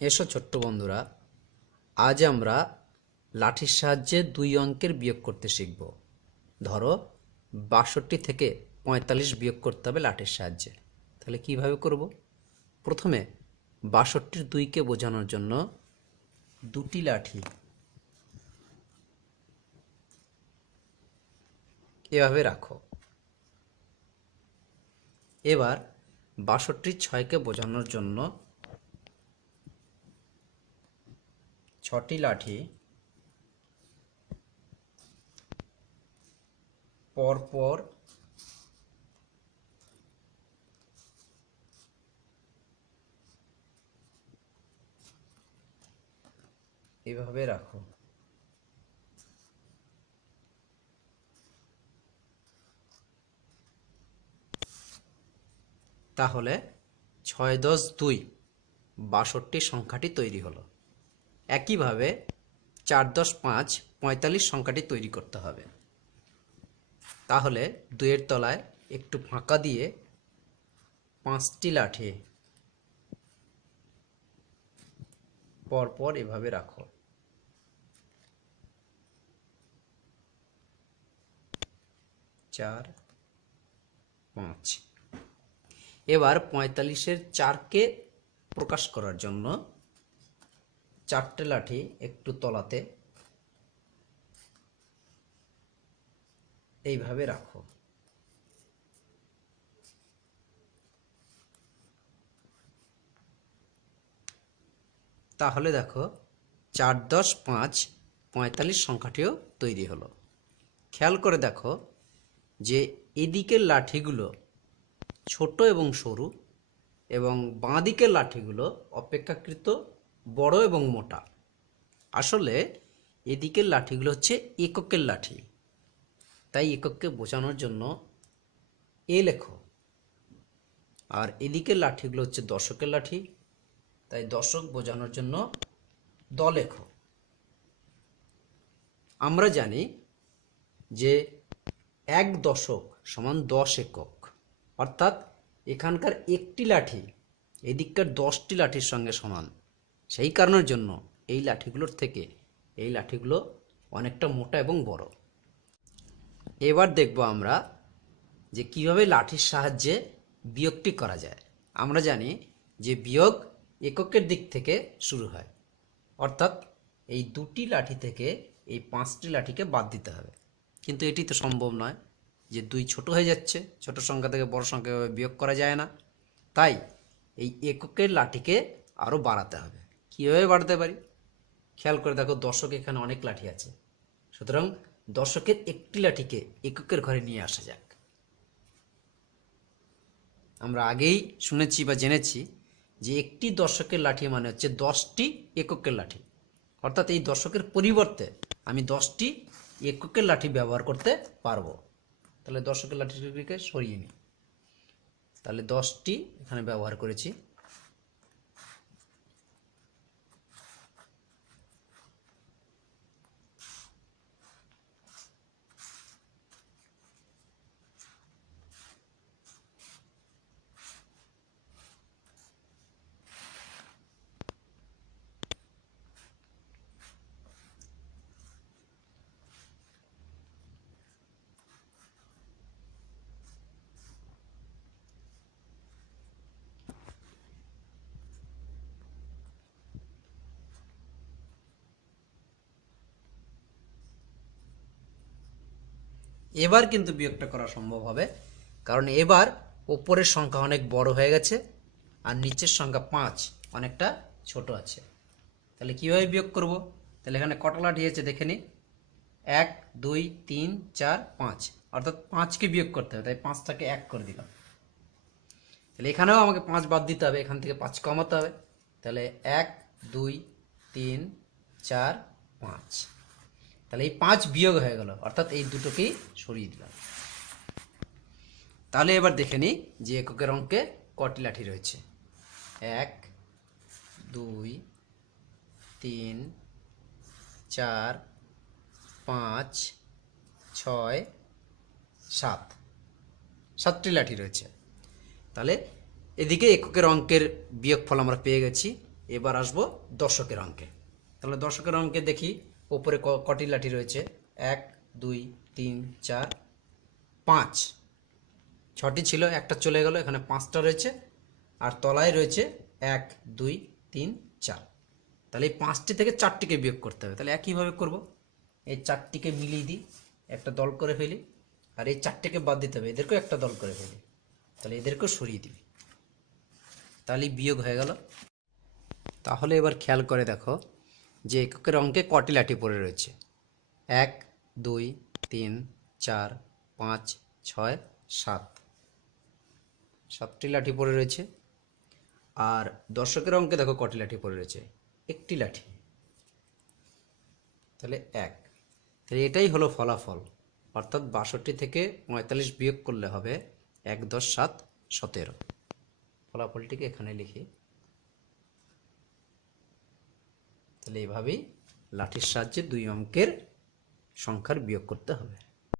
এসো ছোট্ট বন্ধুরা, আজ আমরা লাঠির সাহায্যে দুই অঙ্কের বিয়োগ করতে শিখব। ধরো ৬২ থেকে ৪৫ বিয়োগ করতে হবে লাঠির সাহায্যে। তাহলে কিভাবে করব? প্রথমে ৬২-র ২কে বোঝানোর জন্য দুটি লাঠি এভাবে রাখো। এবার ৬২-র ৬কে বোঝানোর জন্য ৬টি লাঠি পরপর এভাবে রাখো। তাহলে ৬-১০-২ ৬২ সংখ্যাটি তৈরি হলো। একইভাবে ৪-১০-৫ ৪৫ সংখ্যাটি তৈরি করতে হবে। তাহলে ২-এর তলায় একটু ফাঁকা দিয়ে ৫টি লাঠি পরপর এভাবে রাখো। ৪, ৫। এবার ৪৫-এর ৪কে প্রকাশ করার জন্য ৪টে লাঠি একটু তলাতে এইভাবে রাখো। তাহলে দেখো ৪-১০-৫ ৪৫ সংখ্যাটিও তৈরি হলো। খেয়াল করে দেখো যে এদিকের লাঠিগুলো ছোট এবং সরু এবং বাঁ দিকের লাঠিগুলো অপেক্ষাকৃত বড় এবং মোটা। আসলে এদিকের লাঠিগুলো হচ্ছে এককের লাঠি, তাই একককে বোঝানোর জন্য এ লেখো। আর এদিকের লাঠিগুলো হচ্ছে দশকের লাঠি, তাই দশক বোঝানোর জন্য দ লেখো। আমরা জানি যে ১ দশক সমান ১০ একক, অর্থাৎ এখানকার একটি লাঠি এদিককার ১০টি লাঠির সঙ্গে সমান। সেই কারণের জন্য এই লাঠিগুলোর থেকে এই লাঠিগুলো অনেকটা মোটা এবং বড়। এবার দেখব আমরা যে কিভাবে লাঠির সাহায্যে বিয়োগটি করা যায়। আমরা জানি যে বিয়োগ এককের দিক থেকে শুরু হয়, অর্থাৎ এই দুটি লাঠি থেকে এই ৫টি লাঠিকে বাদ দিতে হবে। কিন্তু এটি তো সম্ভব নয়, যে ২ ছোট হয়ে যাচ্ছে, ছোট সংখ্যা থেকে বড় সংখ্যা বিয়োগ করা যায় না। তাই এই এককের লাঠিকে আরও বাড়াতে হবে। কীভাবে বাড়াতে পারি? খেয়াল করে দেখো, দশক এখানে অনেক লাঠি আছে, সুতরাং দশকের একটি লাঠিকে এককের ঘরে নিয়ে আসা যাক। আমরা আগেই শুনেছি বা জেনেছি যে একটি দশকের লাঠি মানে হচ্ছে 10টি এককের লাঠি, অর্থাৎ এই দশকের পরিবর্তে আমি 10টি এককের লাঠি ব্যবহার করতে পারবো। তাহলে দশকের লাঠিগুলিকে সরিয়ে নিই। তাহলে 10টি এখানে ব্যবহার করেছি। এবার কিন্তু বিয়োগটা করা সম্ভব হবে, কারণ এবার ওপরের সংখ্যা অনেক বড় হয়ে গেছে আর নিচের সংখ্যা ৫ অনেকটা ছোট আছে। তাহলে কীভাবে বিয়োগ করব? তাহলে এখানে কটা লাঠি আছে দেখে নিই। ১, ২, ৩, ৪, ৫, অর্থাৎ ৫কে বিয়োগ করতে হবে, তাই ৫টাকে ১ করে দিলাম। তাহলে এখানেও আমাকে ৫ বাদ দিতে হবে, এখান থেকে ৫ কমাতে হবে। তাহলে ১, ২, ৩, ৪, ৫। তাহলে এই ৫ বিয়োগ হয়ে গেল, অর্থাৎ এই দুটোকেই সরিয়ে দিলাম। তাহলে এবার দেখে নিই যে এককের অঙ্কে কটি লাঠি রয়েছে। ১, ২, ৩, ৪, ৫, ৬, ৭, ৭টি লাঠি রয়েছে। তাহলে এদিকে এককের অঙ্কের বিয়োগফল আমরা পেয়ে গেছি। এবার আসবো দশকের অঙ্কে। তাহলে দশকের অঙ্কে দেখি ওপরে কটি লাঠি রয়েছে, 1 2 3 4 5। 6টি ছিল, একটা চলে গেল, এখানে 5টা রয়েছে। আর তলায় রয়েছে 1 2 3 4। তাহলে এই 5টি থেকে 4টিকে বিয়োগ করতে হবে। তাহলে একইভাবে করব, এই 4টিকে মিলিয়ে দিই, একটা দল করে ফেলি। আর এই 4টিকে বাদ দিতে হবে, এদেরকেও একটা দল করে ফেলি। তাহলে এদেরকেও সরিয়ে দিবি, তাহলেই বিয়োগ হয়ে গেল। তাহলে এবার খেয়াল করে দেখো যে এককের অঙ্কে কটি লাঠি পড়ে রয়েছে। 1 2 3 4 5 6 7, 7টি লাঠি পড়ে রয়েছে। আর দশকের অঙ্কে দেখো কটি লাঠি পড়ে রয়েছে, একটি লাঠি। তাহলে 1। তাহলে এটাই হলো ফলাফল, অর্থাৎ 62 থেকে 45 বিয়োগ করলে হবে 1 10 7 17। ফলাফলটিকে এখানে লিখি। তাহলে এইভাবেই লাঠির সাহায্যে দুই অঙ্কের সংখ্যার বিয়োগ করতে হবে।